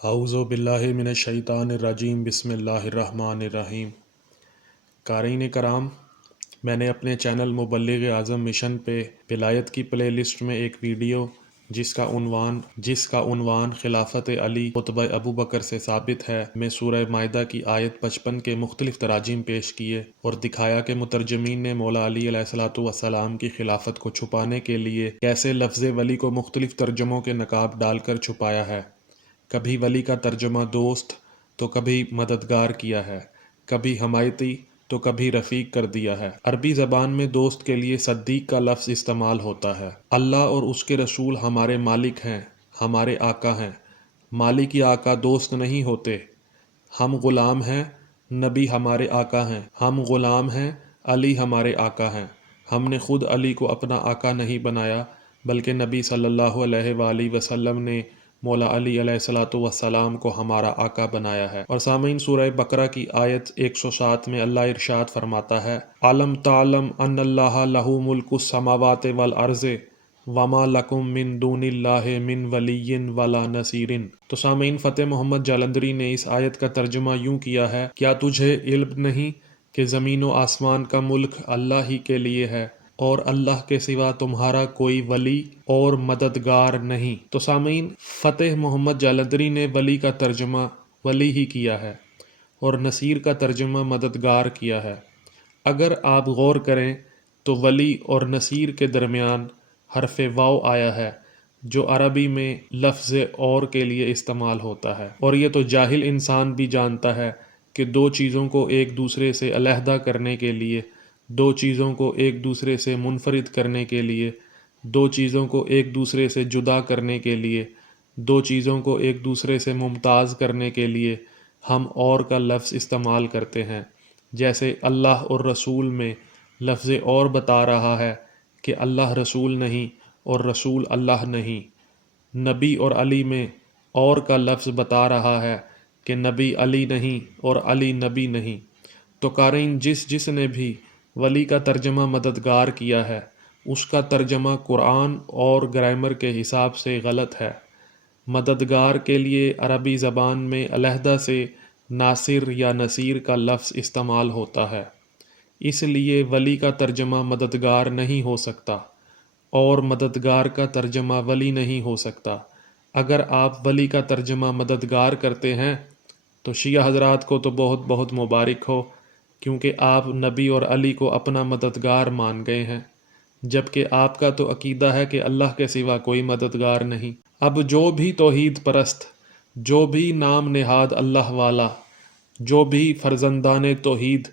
اعوذ باللہ من الشیطان الرجیم بسم اللہ الرحمن الرحیم۔ قارئین کرام، میں نے اپنے چینل مبلغ اعظم مشن پہ ولایت کی پلے لسٹ میں ایک ویڈیو جس کا عنوان خلافت علی خطبہ ابو بکر سے ثابت ہے میں سورہ مائدہ کی آیت 55 کے مختلف تراجیم پیش کیے اور دکھایا کہ مترجمین نے مولا علی علیہ السلام کی خلافت کو چھپانے کے لیے کیسے لفظ ولی کو مختلف ترجموں کے نقاب ڈال کر چھپایا ہے۔ کبھی ولی کا ترجمہ دوست تو کبھی مددگار کیا ہے، کبھی حمایتی تو کبھی رفیق کر دیا ہے۔ عربی زبان میں دوست کے لیے صدیق کا لفظ استعمال ہوتا ہے۔ اللہ اور اس کے رسول ہمارے مالک ہیں، ہمارے آقا ہیں۔ مالک یا آقا دوست نہیں ہوتے۔ ہم غلام ہیں، نبی ہمارے آقا ہیں۔ ہم غلام ہیں، علی ہمارے آقا ہیں۔ ہم نے خود علی کو اپنا آقا نہیں بنایا بلکہ نبی صلی اللہ علیہ وآلہ وسلم نے مولا علی علیہ السلام کو ہمارا آقا بنایا ہے۔ اور سامعین، سورہ بقرہ کی آیت 107 میں اللہ ارشاد فرماتا ہے "علم تعلم ان اللہ لہ ملک السماوات والارض وما لکم من دون اللہ من ولی ولا نصیر"۔ تو سامعین، فتح محمد جالندھری نے اس آیت کا ترجمہ یوں کیا ہے: کیا تجھے علم نہیں کہ زمین و آسمان کا ملک اللہ ہی کے لیے ہے اور اللہ کے سوا تمہارا کوئی ولی اور مددگار نہیں۔ تو سامعین، فتح محمد جالندھری نے ولی کا ترجمہ ولی ہی کیا ہے اور نصیر کا ترجمہ مددگار کیا ہے۔ اگر آپ غور کریں تو ولی اور نصیر کے درمیان حرف واو آیا ہے جو عربی میں لفظ اور کے لیے استعمال ہوتا ہے، اور یہ تو جاہل انسان بھی جانتا ہے کہ دو چیزوں کو ایک دوسرے سے علیحدہ کرنے کے لیے، دو چیزوں کو ایک دوسرے سے منفرد کرنے کے لیے، دو چیزوں کو ایک دوسرے سے جدا کرنے کے لیے، دو چیزوں کو ایک دوسرے سے ممتاز کرنے کے لیے ہم اور کا لفظ استعمال کرتے ہیں۔ جیسے اللہ اور رسول میں لفظ اور بتا رہا ہے کہ اللہ رسول نہیں اور رسول اللہ نہیں۔ نبی اور علی میں اور کا لفظ بتا رہا ہے کہ نبی علی نہیں اور علی نبی نہیں۔ تو قارئین، جس نے بھی ولی کا ترجمہ مددگار کیا ہے اس کا ترجمہ قرآن اور گرامر کے حساب سے غلط ہے۔ مددگار کے لیے عربی زبان میں علیحدہ سے ناصر یا نصیر کا لفظ استعمال ہوتا ہے، اس لیے ولی کا ترجمہ مددگار نہیں ہو سکتا اور مددگار کا ترجمہ ولی نہیں ہو سکتا۔ اگر آپ ولی کا ترجمہ مددگار کرتے ہیں تو شیعہ حضرات کو تو بہت بہت مبارک ہو، کیونکہ آپ نبی اور علی کو اپنا مددگار مان گئے ہیں، جبکہ آپ کا تو عقیدہ ہے کہ اللہ کے سوا کوئی مددگار نہیں۔ اب جو بھی توحید پرست، جو بھی نام نہاد اللہ والا، جو بھی فرزندان توحید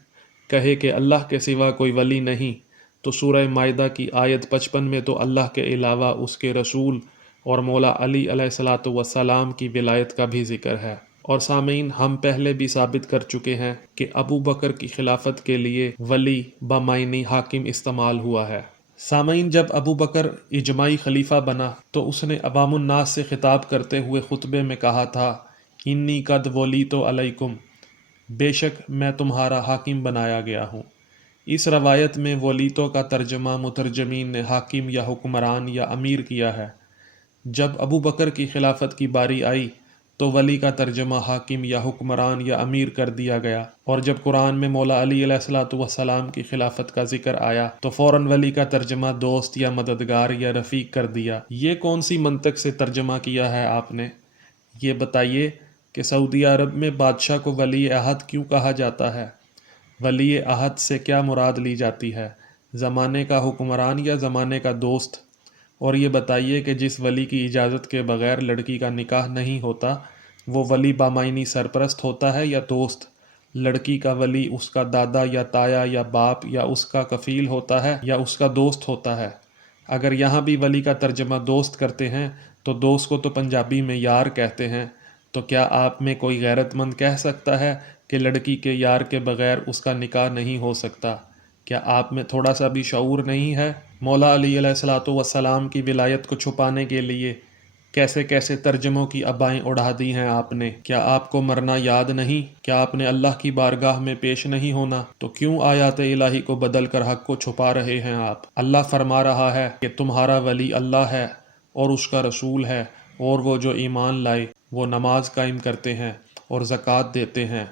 کہے کہ اللہ کے سوا کوئی ولی نہیں، تو سورہ مائدہ کی آیت 55 میں تو اللہ کے علاوہ اس کے رسول اور مولا علی علیہ السلام کی ولایت کا بھی ذکر ہے۔ اور سامعین، ہم پہلے بھی ثابت کر چکے ہیں کہ ابو بکر کی خلافت کے لیے ولی بمعنی حاکم استعمال ہوا ہے۔ سامعین، جب ابو بکر اجماعی خلیفہ بنا تو اس نے عوام الناس سے خطاب کرتے ہوئے خطبے میں کہا تھا "انی قد ولیت علیکم"، بے شک میں تمہارا حاکم بنایا گیا ہوں۔ اس روایت میں ولیتوں کا ترجمہ مترجمین نے حاکم یا حکمران یا امیر کیا ہے۔ جب ابو بکر کی خلافت کی باری آئی تو ولی کا ترجمہ حاکم یا حکمران یا امیر کر دیا گیا، اور جب قرآن میں مولا علی علیہ السلام کی خلافت کا ذکر آیا تو فوراً ولی کا ترجمہ دوست یا مددگار یا رفیق کر دیا۔ یہ کون سی منطق سے ترجمہ کیا ہے آپ نے؟ یہ بتائیے کہ سعودی عرب میں بادشاہ کو ولی عہد کیوں کہا جاتا ہے؟ ولی عہد سے کیا مراد لی جاتی ہے؟ زمانے کا حکمران یا زمانے کا دوست؟ اور یہ بتائیے کہ جس ولی کی اجازت کے بغیر لڑکی کا نکاح نہیں ہوتا وہ ولی بامعنی سرپرست ہوتا ہے یا دوست؟ لڑکی کا ولی اس کا دادا یا تایا یا باپ یا اس کا کفیل ہوتا ہے یا اس کا دوست ہوتا ہے؟ اگر یہاں بھی ولی کا ترجمہ دوست کرتے ہیں تو دوست کو تو پنجابی میں یار کہتے ہیں، تو کیا آپ میں کوئی غیرت مند کہہ سکتا ہے کہ لڑکی کے یار کے بغیر اس کا نکاح نہیں ہو سکتا؟ کیا آپ میں تھوڑا سا بھی شعور نہیں ہے؟ مولا علی علیہ السلام کی ولایت کو چھپانے کے لیے کیسے کیسے ترجموں کی ابائیں اڑا دی ہیں آپ نے۔ کیا آپ کو مرنا یاد نہیں؟ کیا آپ نے اللہ کی بارگاہ میں پیش نہیں ہونا؟ تو کیوں آیات الہی کو بدل کر حق کو چھپا رہے ہیں آپ؟ اللہ فرما رہا ہے کہ تمہارا ولی اللہ ہے اور اس کا رسول ہے اور وہ جو ایمان لائے وہ نماز قائم کرتے ہیں اور زکوٰۃ دیتے ہیں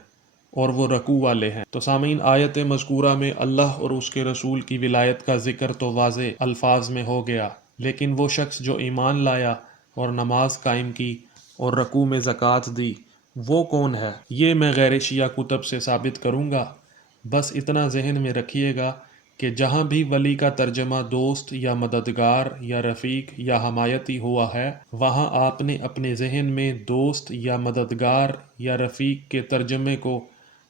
اور وہ رکوع والے ہیں۔ تو سامعین، آیت مذکورہ میں اللہ اور اس کے رسول کی ولایت کا ذکر تو واضح الفاظ میں ہو گیا، لیکن وہ شخص جو ایمان لایا اور نماز قائم کی اور رکوع میں زکوٰۃ دی، وہ کون ہے؟ یہ میں غیر شیعہ کتب سے ثابت کروں گا۔ بس اتنا ذہن میں رکھیے گا کہ جہاں بھی ولی کا ترجمہ دوست یا مددگار یا رفیق یا حمایتی ہوا ہے، وہاں آپ نے اپنے ذہن میں دوست یا مددگار یا رفیق کے ترجمے کو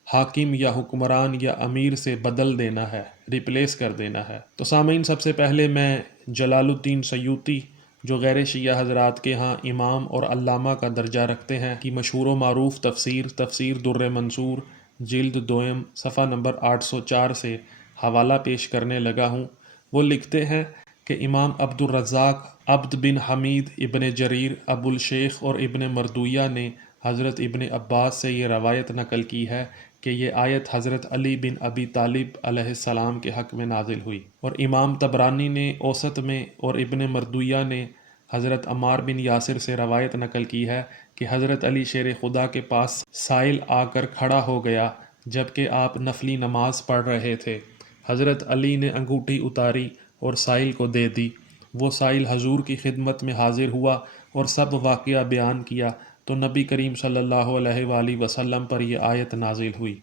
حاکم یا حکمران یا امیر سے بدل دینا ہے، ریپلیس کر دینا ہے۔ تو سامعین، سب سے پہلے میں جلال الدین سیوطی، جو غیر شیعہ حضرات کے ہاں امام اور علامہ کا درجہ رکھتے ہیں، کی مشہور و معروف تفسیر در منصور جلد دوئم صفحہ نمبر 804 سے حوالہ پیش کرنے لگا ہوں۔ وہ لکھتے ہیں کہ امام عبد الرزاق عبد بن حمید ابن جریر ابو الشیخ اور ابن مردویہ نے حضرت ابن عباس سے یہ روایت نقل کی ہے کہ یہ آیت حضرت علی بن ابی طالب علیہ السلام کے حق میں نازل ہوئی، اور امام طبرانی نے اوسط میں اور ابن مردویہ نے حضرت عمار بن یاسر سے روایت نقل کی ہے کہ حضرت علی شیر خدا کے پاس سائل آ کر کھڑا ہو گیا جبکہ آپ نفلی نماز پڑھ رہے تھے۔ حضرت علی نے انگوٹھی اتاری اور سائل کو دے دی۔ وہ سائل حضور کی خدمت میں حاضر ہوا اور سب واقعہ بیان کیا تو نبی کریم صلی اللہ علیہ وآلہ وسلم پر یہ آیت نازل ہوئی۔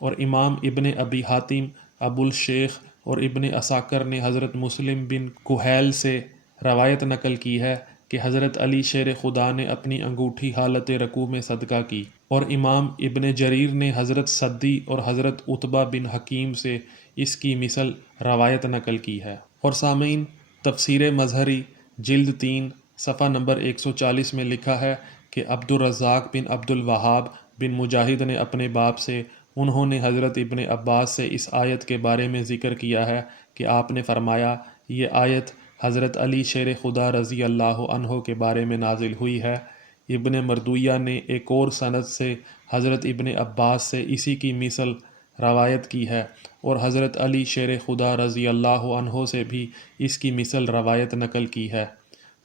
اور امام ابن ابی حاتم ابو الشیخ اور ابن عساکر نے حضرت مسلم بن کحیل سے روایت نقل کی ہے کہ حضرت علی شیر خدا نے اپنی انگوٹھی حالت رکوع میں صدقہ کی، اور امام ابن جریر نے حضرت سدی اور حضرت عتبہ بن حکیم سے اس کی مثل روایت نقل کی ہے۔ اور سامعین، تفسیر مظہری جلد 3 صفحہ نمبر 140 میں لکھا ہے کہ عبد الرزاق بن عبد الوہاب بن مجاہد نے اپنے باپ سے، انہوں نے حضرت ابن عباس سے اس آیت کے بارے میں ذکر کیا ہے کہ آپ نے فرمایا یہ آیت حضرت علی شیر خدا رضی اللہ عنہ کے بارے میں نازل ہوئی ہے۔ ابن مردویہ نے ایک اور سند سے حضرت ابن عباس سے اسی کی مثل روایت کی ہے، اور حضرت علی شیر خدا رضی اللہ عنہ سے بھی اس کی مثل روایت نقل کی ہے،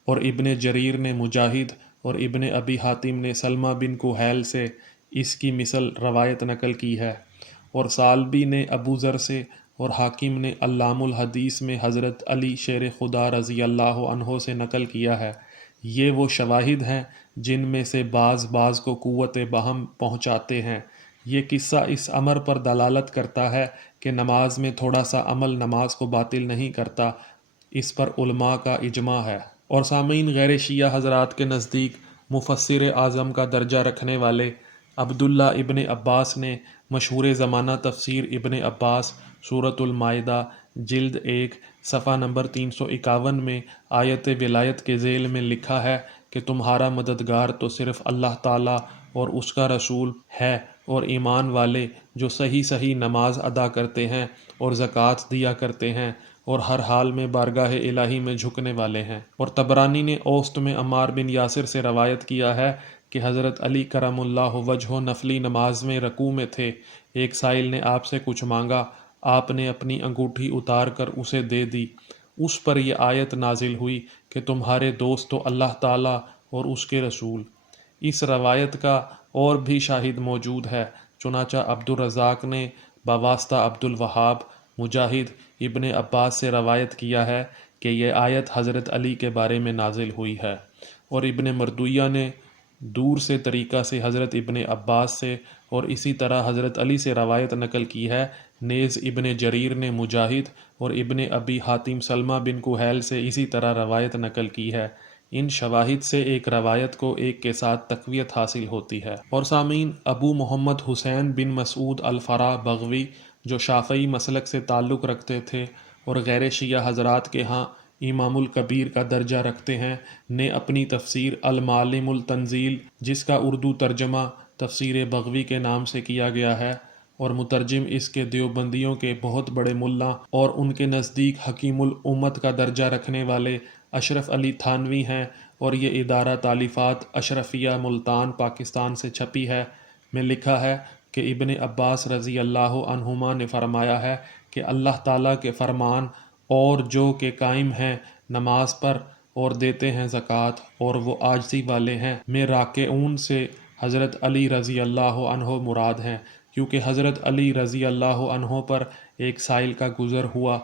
اور ابن جریر نے مجاہد اور ابن ابی حاتم نے سلمہ بن کحیل سے اس کی مثل روایت نقل کی ہے، اور سالبی نے ابو ذر سے اور حاکم نے علام الحدیث میں حضرت علی شیر خدا رضی اللہ عنہ سے نقل کیا ہے۔ یہ وہ شواہد ہیں جن میں سے بعض کو قوت بہم پہنچاتے ہیں۔ یہ قصہ اس امر پر دلالت کرتا ہے کہ نماز میں تھوڑا سا عمل نماز کو باطل نہیں کرتا، اس پر علماء کا اجماع ہے۔ اور سامعین، غیر شیعہ حضرات کے نزدیک مفسر اعظم کا درجہ رکھنے والے عبداللہ ابن عباس نے مشہور زمانہ تفسیر ابن عباس سورۃ المائدہ جلد 1 صفحہ نمبر 351 میں آیت ولایت کے ذیل میں لکھا ہے کہ تمہارا مددگار تو صرف اللہ تعالیٰ اور اس کا رسول ہے، اور ایمان والے جو صحیح نماز ادا کرتے ہیں اور زکوٰۃ دیا کرتے ہیں اور ہر حال میں بارگاہ الہی میں جھکنے والے ہیں۔ اور طبرانی نے اوسط میں عمار بن یاسر سے روایت کیا ہے کہ حضرت علی کرم اللہ وجہہ نفلی نماز میں رکوع میں تھے۔ ایک سائل نے آپ سے کچھ مانگا، آپ نے اپنی انگوٹھی اتار کر اسے دے دی۔ اس پر یہ آیت نازل ہوئی کہ تمہارے دوست تو اللہ تعالیٰ اور اس کے رسول۔ اس روایت کا اور بھی شاہد موجود ہے، چنانچہ عبد الرزاق نے بواسطہ عبد الوہاب مجاہد ابن عباس سے روایت کیا ہے کہ یہ آیت حضرت علی کے بارے میں نازل ہوئی ہے، اور ابن مردویہ نے دور سے طریقہ سے حضرت ابن عباس سے اور اسی طرح حضرت علی سے روایت نقل کی ہے۔ نیز ابن جریر نے مجاہد اور ابن ابی حاتم سلمہ بن کحیل سے اسی طرح روایت نقل کی ہے۔ ان شواہد سے ایک روایت کو ایک کے ساتھ تقویت حاصل ہوتی ہے۔ اور سامعین، ابو محمد حسین بن مسعود الفرا بغوی، جو شافعی مسلک سے تعلق رکھتے تھے اور غیر شیعہ حضرات کے ہاں امام الکبیر کا درجہ رکھتے ہیں، نے اپنی تفسیر المعالم التنزیل، جس کا اردو ترجمہ تفسیر بغوی کے نام سے کیا گیا ہے، اور مترجم اس کے دیوبندیوں کے بہت بڑے ملا اور ان کے نزدیک حکیم الامت کا درجہ رکھنے والے اشرف علی تھانوی ہیں، اور یہ ادارہ تالیفات اشرفیہ ملتان پاکستان سے چھپی ہے، میں لکھا ہے کہ ابن عباس رضی اللہ عنہما نے فرمایا ہے کہ اللہ تعالیٰ کے فرمان اور جو کہ قائم ہیں نماز پر اور دیتے ہیں زکوٰۃ اور وہ عاجزی والے ہیں۔ میں راکعون سے حضرت علی رضی اللہ عنہ مراد ہیں، کیونکہ حضرت علی رضی اللہ عنہ پر ایک سائل کا گزر ہوا،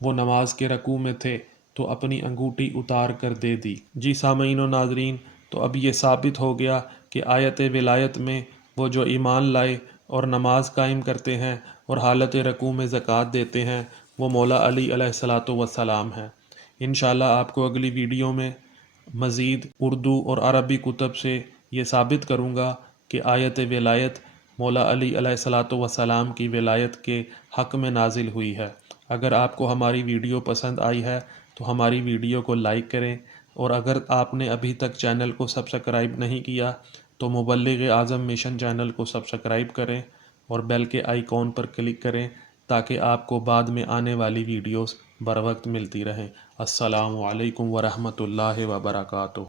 وہ نماز کے رکوع میں تھے تو اپنی انگوٹھی اتار کر دے دی۔ جی سامعین و ناظرین، تو اب یہ ثابت ہو گیا کہ آیت ولایت میں وہ جو ایمان لائے اور نماز قائم کرتے ہیں اور حالت رکوع میں زکوٰۃ دیتے ہیں وہ مولا علی علیہ الصلاۃ والسلام ہیں۔ انشاءاللہ آپ کو اگلی ویڈیو میں مزید اردو اور عربی کتب سے یہ ثابت کروں گا کہ آیت ولایت مولا علی علیہ الصلاۃ والسلام کی ولایت کے حق میں نازل ہوئی ہے۔ اگر آپ کو ہماری ویڈیو پسند آئی ہے تو ہماری ویڈیو کو لائک کریں، اور اگر آپ نے ابھی تک چینل کو سبسکرائب نہیں کیا تو مبلغ اعظم مشن چینل کو سبسکرائب کریں اور بیل کے آئیکن پر کلک کریں تاکہ آپ کو بعد میں آنے والی ویڈیوز بر وقت ملتی رہیں۔ السلام علیکم ورحمۃ اللہ وبرکاتہ۔